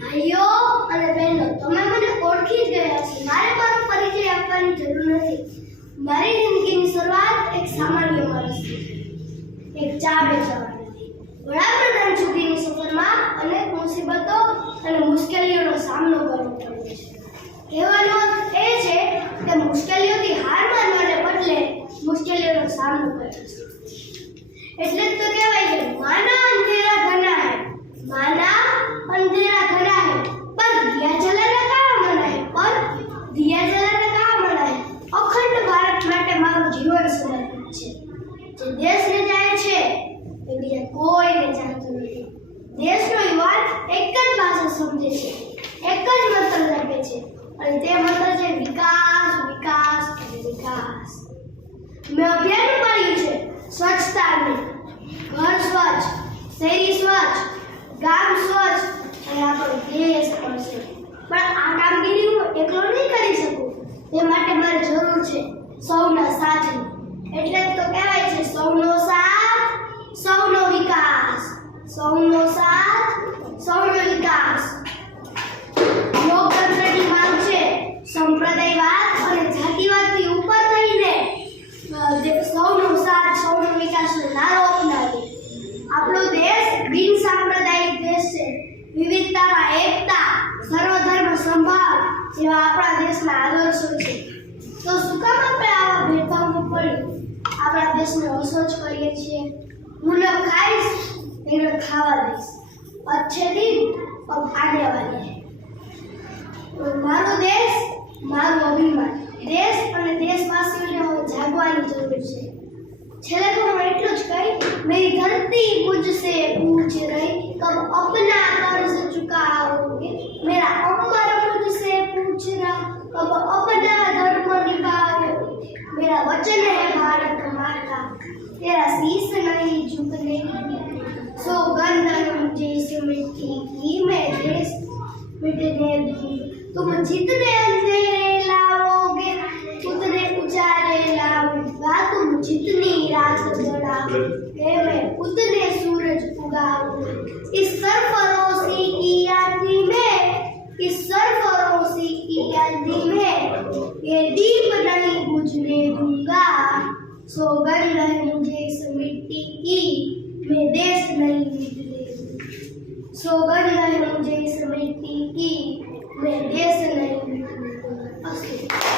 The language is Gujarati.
ભાઈઓ અને બહેનો, તમે મને ઓળખી જ ગયા છો. મારે મારો પરિચય આપવાની જરૂર નથી. મારી જિંદગીની શરૂઆત એક સામાન્ય માણસથી એક ચા વેચવાથી. વડાપ્રધાન સુધીની સફરમાં અનેક મુસીબતો અને મુશ્કેલીઓનો સામનો કરવો પડ્યો છે. કહેવાનો અર્થ એ છે કે મુશ્કેલીઓથી હાર માનવાને બદલે મુશ્કેલીઓનો સામનો કર્યો છે. એટલે જ તો કહેવાય છે, માના અંધેરા ઘના હૈ, माना अंधेरा घना है, पर दिया जलाना कहाँ मना है, पर दिया जलाना कहाँ मना है. अखंड भारत માટે મારું જીવન સમર્પિત છે. જે દેશને જાય છે એ બીજા કોઈને જાણતું નથી. દેશનો યુવાન એક જ ભાષા સમજે છે, એક જ મંત્ર જપે છે, અને તે મંત્ર છે વિકાસ, વિકાસ અને વિકાસ. મેં અભિયાન ઉપાડ્યું છે સ્વચ્છતાનું. ઘર સ્વચ્છ, શહેરી સ્વચ્છ, ગામ સ્વચ્છ અને આપણો દેશ પણ છે. પણ આ કામગીરી હું એકલો નહીં કરી શકું. એ માટે મારે જરૂર છે સૌના સાથની. એટલે જ તો કહેવાય છે, સૌનો સાથ સૌનો વિકાસ, સૌનો સાથ સૌનો વિકાસ. લોકતંત્રની માંગ છે સંપ્રદાયવાદ અને જાતિવાદથી ઉપર થઈને જે સૌનો સાથ સૌનો વિકાસનો નારો અપનાવીએ. આપણો દેશ બિન સાંપ્રદાયિક દેશ છે. વિવિધતામાં એકતા, સર્વધર્મ સંભાવ જેવા આપણા દેશના આદર્શો છે. તો શું કામ આપણે આવા ભેદભાવમાં પડી આપણા દેશને અસહ્ય કરીએ છીએ? હું ન ખાઈશ એને ખાવા દઈશ, અચ્છે દિન અબ આને વાલે હૈ. મારો દેશ મારું અભિમાન. દેશ અને દેશવાસીઓને હવે જાગવાની જરૂર છે. છેલ્લે તો હું એટલું જ કહી, मेरी धरती मुझसे पूछ रही कब अपना कर्ज चुकाओगे. मेरा अमर मुझसे पूछ रहा कब अपना धर्म निभाओगे. मेरा वचन है भारत माता, तेरा शीश नहीं झुकने की. सौगंध है मुझे इस मिट्टी की, मैं देश मिटने दूंगी. तुम जितने अंधेरे लाओगे उतने उजाले लाऊंगा. तुम जितनी रात जलाओगे मैं उतने सूरज उगाऊंगा. इस सरफरोशी की आंधी में, इस सरफरोशी की आंधी में ये दीप नहीं बुझने दूंगा. सौगंध है मुझे इस मिट्टी की, मैं देश नहीं मिटने दूंगा. सौगंध है मुझे इस मिट्टी की, मैं देश नहीं मिटने दूंगा.